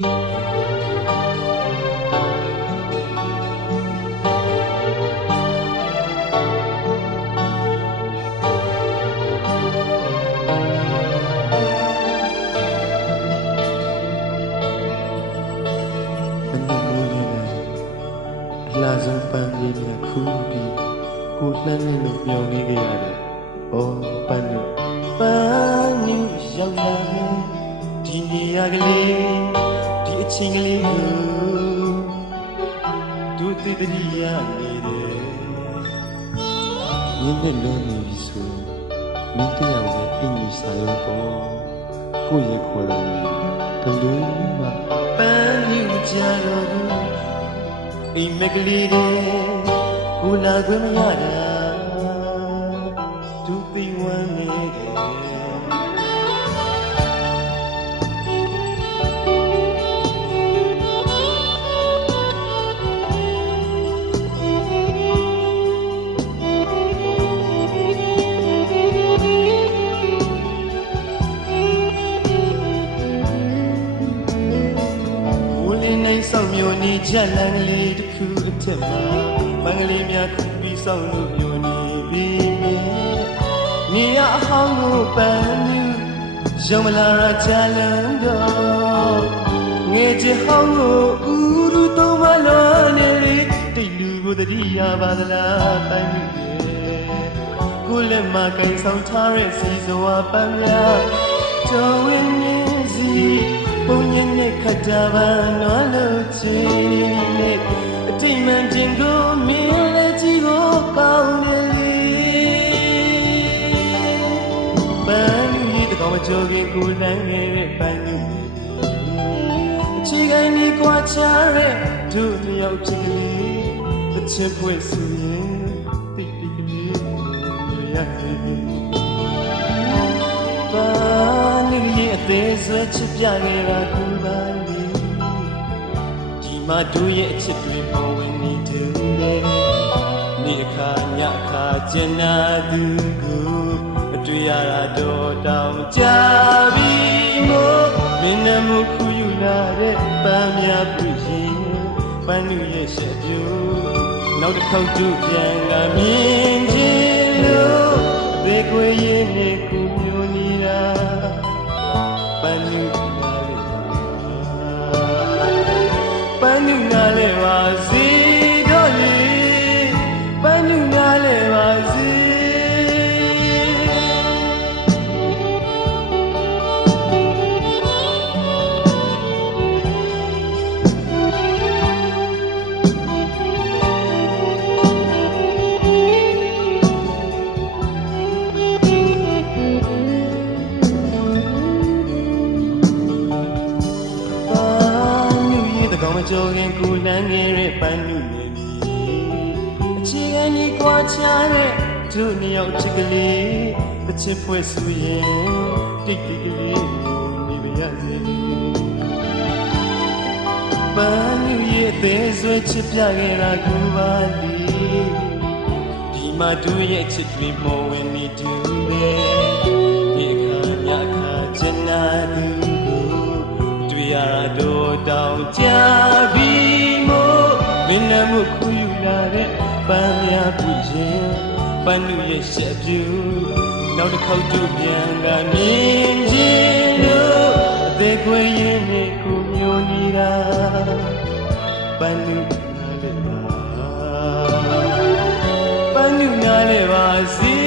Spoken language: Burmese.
မနက်မိုးလင်းတယ်အလားဆုံးပန်းလေးနဲ့ခူးပြီးကိုလှမ်းနေလို့မျောနေခဲ့ရတယ်။အော်ပန်းလို့ပန်းညူရောက်လာဒီနေရာကလေးဒီအ ချင်းကလေးကိုဒုတိတရိယာနေတယ်။မြင်းနဲ့လုံးနေပြီဆိုမင်းတရားကိုအင်းကြီးစာရုံးပေါ်ကိုယ့်ရဲ့ခေါ်လာတယ်ဘယ်လိုမှပန်းညူကြတော့ဘူးအိမ်မကလေးတဲ့ကိုလာခွင့်မရတာ မျိုးနေချက်လန်းကလေးတစ်ခုအထက်မှာမင်္ဂလေးများခုပြီးဆောင်လို့မျိုးနေပြီမြဲနေရအဟောင်းကိုပန်းယူရောမလာရချလန်းတော့ငယ်ချစ်ဟောင်းကိုဥရုသုံးမလောနေလေတိတ်လူကိုတတိယပါသလားပန်းယူကိုလက်မကိုင်ဆောင်ထားတဲ့စီစွာပန်းများတော်ဝင်မြင်းစီ ပုံညင်နဲ့ခတ်တာပါနွားလို့ချီနဲ့အတိမ်မှန်တင်ကိုမင်းလည်းကြည့်ကိုကောင်းတယ်လေပန်းလူကြီးတကောင်မကြောခင်ကိုလန်းနေတဲ့ပန်းလူအချီကိုင်းဒီကွာချတဲ့သူ့မြောက်ချစ်ကလေးတစ်ချက်ဖွင့်စီရင်တိတ်တိတ်ကလေးရတယ်ပါ နေရဲ့အသေးဆွဲချစ်ပြနေတာကူပါလေဒီမှာတို့ရဲ့အချစ်တွေပေါ်ဝင်နေတူလေနေအခါညအခါကျင်နာသူကိုအတွေ့ရတာတော့တောင်ကြပြီမို့မင်းနဲ့မခူယူလာတဲ့ပန်းများပြည့်ရင်ပန်းလူရဲ့ရှက်ပြူနောက်တစ်ခေါက်တို့ပြန်လာမြင်ချင်းလို့ဘေကွေရင်နေကူ ကောင်မကြောခင်ကိုလန်းနေတဲ့ပန်းနူနေပြီအခြေခံကြီးကွာချတဲ့သူနှစ်ယောက်ချစ်ကလေးတစ်ချစ်ဖွဲ့ဆူရင်တိတ်တိတ်ကလေးနေပါရစေပန်းနူရဲ့အသေးဆွဲချစ်ပြခဲ့တာကူပါလေဒီမှာသူရဲ့ချစ်တွေပေါ်ဝင်နေတူပဲ မို့မင်းနဲ့မှုခူယူလာတဲ့ပန်းများပြည့်ရင်ပန်းလူရဲ့ရှက်ပြူနောက်တစ်ခေါက်တို့ပြန်ကမြင်ချင်းလို့အသေးခွေရင်နဲ့ကိုမျိုးနေတာပန်းလူနားလေးပါပန်းလူနားလေးပါစီ